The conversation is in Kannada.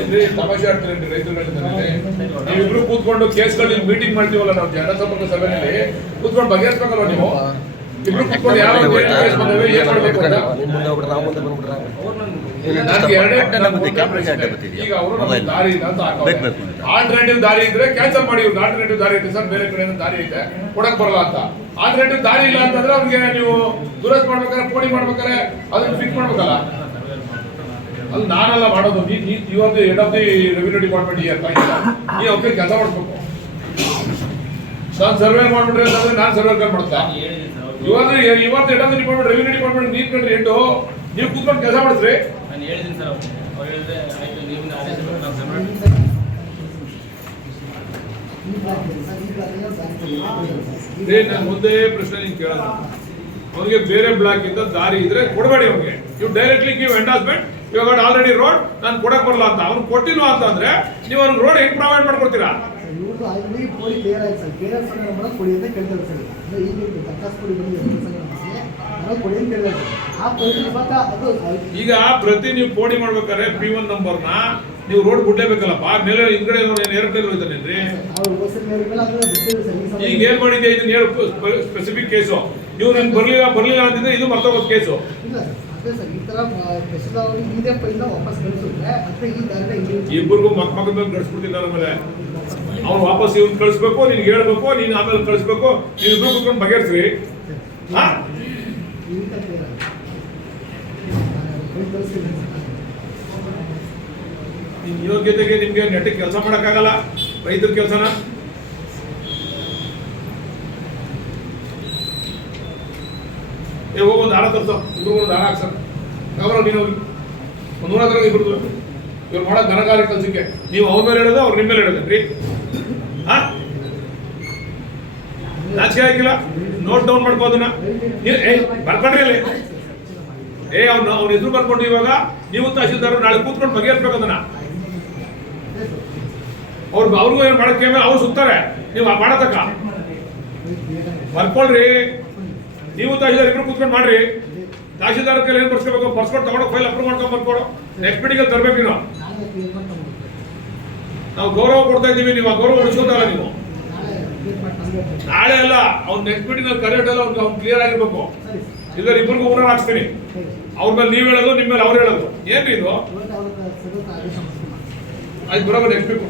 ಏನ್ರಿ ತಮಾಷೆ ಆಡ್ತೀರೇನ್ರಿ ರೈತರುಗಳಿಂದ ನೀವಿಬ್ರು ಕೂತ್ಕೊಂಡು ಕೇಸ್ಗಳು ಮೀಟಿಂಗ್ ಮಾಡ್ತೀವಲ್ಲ ನಾವು ಜನಸಂಪರ್ಕ ಸಭೆಯಲ್ಲಿ ಕೂತ್ಕೊಂಡು ಬಗೆಹರಿಸ್ಬೇಕಲ್ವ ನೀವು? ಇಬ್ರು ಕೂತ್ಕೊಂಡು ಯಾವ ಕೇಸ್ ಬಂದವೆ ಏನ್ ಮಾಡ್ಬೇಕು ಅಂತ? ನನ್ಗೆ ಎರಡೇ ಈಗ ಅವರು. ದಾರಿ ಆಲ್ಟರ್ನೇಟಿವ್ ದಾರಿ ಇದ್ರೆ ಕ್ಯಾನ್ಸಲ್ ಮಾಡಿ ಇವ್ರು. ಆಲ್ಟರ್ನೇಟಿವ್ ದಾರಿ ಐತೆ ಸರ್ ಬೇರೆ ಕಡೆ ದಾರಿ ಐತೆ. ಕೊಡಕ್ ಬರಲ್ಲ ಅಂತ. ಆಲ್ಟರ್ನೇಟಿವ್ ದಾರಿ ಇಲ್ಲ ಅಂತಂದ್ರೆ ಅವ್ರಿಗೆ ನೀವು ದುರಸ್ತ್ ಮಾಡ್ಬೇಕಾದ್ರೆ ಪೋಡಿ ಮಾಡ್ಬೇಕಾದ್ರೆ ಅದನ್ನ ಫಿಕ್ಸ್ ಮಾಡ್ಬೇಕಲ್ಲ. ಅದು ನಾನೆಲ್ಲ ಮಾಡೋದು. ನೀ ನೀ ಇವತ್ತು head of the revenue department year ನೀವು ಅವ್ರಿಗೆ ಕೆಲಸ ಮಾಡಿಸ್ಬೇಕು ನಾನು ಸರ್ವೆ ಮಾಡ್ಬಿಟ್ರೆ ಅಂತಂದ್ರೆ ನಾನು ಸರ್ವೆ ಮಾಡ್ತಾ. ಇವತ್ತು ಇವತ್ತು head of the department revenue department ನೀರು ಕಂಡ್ರೆ ಎಂಟು ನೀವು ಕೂತ್ಕೊಂಡು ಕೆಲಸ ಮಾಡಿಸ್ರಿ ನಾನು ಹೇಳಿದ್ದೀನಿ ಸರ್ ಅವ್ರು ಹೇಳಿದ್ರೆ ಆಯ್ತು ನೀವು ಆದೇಶ ನಾವು ಸೆಪರೇಟ್ ಇದೇ ನಾನು ಒಂದೇ ಪ್ರಶ್ನೆ ನೀನು ಕೇಳೋದು ಅವನಿಗೆ ಬೇರೆ ಬ್ಲಾಕ್ ಇಂದ ದಾರಿ ಇದ್ರೆ ಕೊಡಬೇಡಿ ಅವನಿಗೆ. ನೀವು ಡೈರೆಕ್ಟ್ಲಿ ಗಿವ್ ಎಂಡಾಸ್ಮೆಂಟ್ ಇವಾಗ ಆಲ್ರೆಡಿ ರೋಡ್ ನಾನು ಕೊಡಕ್ ಬರಲ್ಲ ಅಂತ. ಅವ್ನು ಕೊಟ್ಟಿಲ್ಲ ಅಂತ ಅಂದ್ರೆ ನೀವು ಅವ್ನಿಗೆ ರೋಡ್ ಹೆಂಗ್ ಪ್ರೊವೈಡ್ ಮಾಡ್ಕೊಡ್ತೀರಾ? ಈಗ ಪ್ರತಿ ನೀವು ಪೋಡಿ ಮಾಡ್ಬೇಕಾದ್ರೆ ಪಿ ಒನ್ ನಂಬರ್ನ ನೀವು ರೋಡ್ ಬಿಡ್ಲೇಬೇಕಲ್ಲಪ್ಪ. ಮೇಲೆ ಹಿಂದ್ಗಡೆ ಏರೋಪ್ಲೇನ್ ಹೋಯ್ತಾನೇನ್ರಿ ಈಗ ಏನ್ ಮಾಡಿದ್ಯಾ? ಇದನ್ನ ಹೇಳು ಸ್ಪೆಸಿಫಿಕ್ ಕೇಸು ನೀವು ನನ್ಗೆ ಬರ್ಲಿಲ್ಲ ಬರ್ಲಿಲ್ಲ ಅಂತಿದ್ರೆ ಇದು ಮರ್ತೋಗೋದು ಕೇಸು ಈ ಥರ ಪೈನ ಇಬ್ಬರಿಗೂ ಮಕ್ ಮೇಲೆ ಕಳಿಸ್ಬಿಡ್ತಿದ್ದಾರೆ ಆಮೇಲೆ ಅವ್ನು ವಾಪಸ್ ಇವ್ನು ಕಳಿಸ್ಬೇಕು ನಿನ್ಗೆ ಹೇಳ್ಬೇಕು, ನೀನು ಆಮೇಲೆ ಕಳಿಸ್ಬೇಕು. ನೀವು ಇಬ್ರು ಕುತ್ಕೊಂಡು ಬಗೆಹರಿಸ್ರಿ. ಹಾ? ಈಗ ಕ್ಲಿಯರ್ ಆಯ್ತು ಕಳಿಸ್ತೀನಿ ಸರ್ ನಿಮ್ ಯೋಗ್ಯತೆಗೆ ನಿಮ್ಗೆ ನೆಟ್ಟಿಗೆ ಕೆಲಸ ಮಾಡೋಕ್ಕಾಗಲ್ಲ ರೈತರ ಕೆಲಸನ. ಏ, ಹೋಗಿ, ಒಂದು ಹಾಳ ತರ್ಸೋ ಒಂದು ಹಾಳ ಹಾಕ್ಸರ್ ಗೌರವ ನೀನು ಹೋಗಿ. ಒಂದು ನೂರ ಹತ್ರ ಇಬ್ರು ಇವ್ರು ಮಾಡೋ ಘನಕಾರ್ಯ ಕೆಲಸಕ್ಕೆ. ನೀವು ಅವ್ರ ಮೇಲೆ ಹೇಳೋದು ಅವ್ರು ನಿಮ್ಮ ಮೇಲೆ ಹೇಳೋದೇನ್ರಿ ಹಾ? ನಾಚಿಕೆ ಆಗಿಲ್ಲ ನೋಟ್ ಡೌನ್ ಮಾಡ್ಕೋ ಅದನ್ನ. ನೀವ್- ಏ, ಬರ್ಕೊಂಡ್ರಿ ಅಲ್ಲಿ. ಏ, ಅವ್ನು, ಅವ್ನ ಹೆಸರು ಬರ್ಕೊಂಡು ಇವಾಗ ನೀವು ತಹಶೀಲ್ದಾರ್ ನಾಳೆ ಕೂತ್ಕೊಂಡು ಬಗೆಹರಿಸ್ಬೇಕು ಅದನ್ನ. ಅವ್ರು, ಅವ್ರಿಗೂ ಏನು ಮಾಡಕ್ಕೆ, ಅವ್ರು ಸುತ್ತಾರೆ ನೀವು ಮಾಡತಕ್ಕ. ಬರ್ಕೊಳ್ರಿ. ನೀವು ತಹಶೀಲ್ದಾರ್ ಇಬ್ರು ಕೂತ್ಕೊಂಡು ಮಾಡ್ರಿ. ತಹಶೀಲ್ದಾರ್ ಕೈಲಿ ಏನು ಬರ್ಸ್ಕೋಬೇಕು? ಬರ್ಸ್ಕೊಂಡು, ತಗೊಂಡು ಫೈಲ್ ಅಪ್ರೂವ್ ಮಾಡ್ಕೊಂಡು ಬರ್ಕೊಡು. ನೆಕ್ಸ್ಟ್ ಮೀಟಿಂಗ್ ತರಬೇಕು ನೀವು ನಾವು ಗೌರವ ಕೊಡ್ತಾ ಇದ್ದೀವಿ, ನೀವು ಗೌರವ ಉಳಿಸೋದಲ್ಲ ನೀವು. ನಾಳೆ ಅಲ್ಲ, ಅವ್ನು ನೆಕ್ಸ್ಟ್ ಮೀಟಿಂಗ್ ಅಲ್ಲಿ ಕರೆಕ್ಟ್ ಅವ್ನು ಅವ್ನು ಕ್ಲಿಯರ್ ಆಗಿರ್ಬೇಕು. ಇಲ್ಲ ಇಬ್ಬರಿಗೂ ಊರ ಹಾಕ್ತೀನಿ ಅವ್ರ ಮೇಲೆ ನೀವು ಹೇಳೋದು ನಿಮ್ಮ ಮೇಲೆ ಅವ್ರು ಹೇಳೋದು. ಏನ್ರಿ ಇದು? ಆಯ್ತು ಬರೋબર ನೆಕ್ಸ್ಟ್ ವೀಕ್